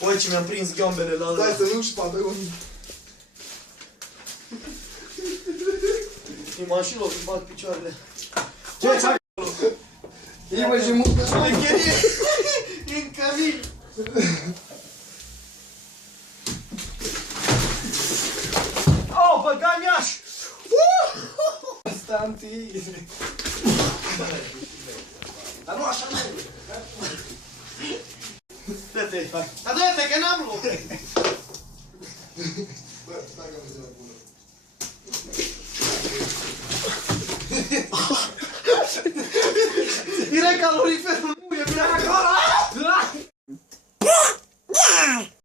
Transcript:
Oi, ce mi-am prins gambele la ăla. Stai să nu-și pantalonii. E mașină, să bag picioarele. Ce faci? Ei, mă, ce multă Șmecherie! În camin! Oh, băganiaș! Stantii. Dar nu așa, nu. Dă-te, dar dă-te, că n-am loc! Bă, stai că mi se mai bună. Era caloriferul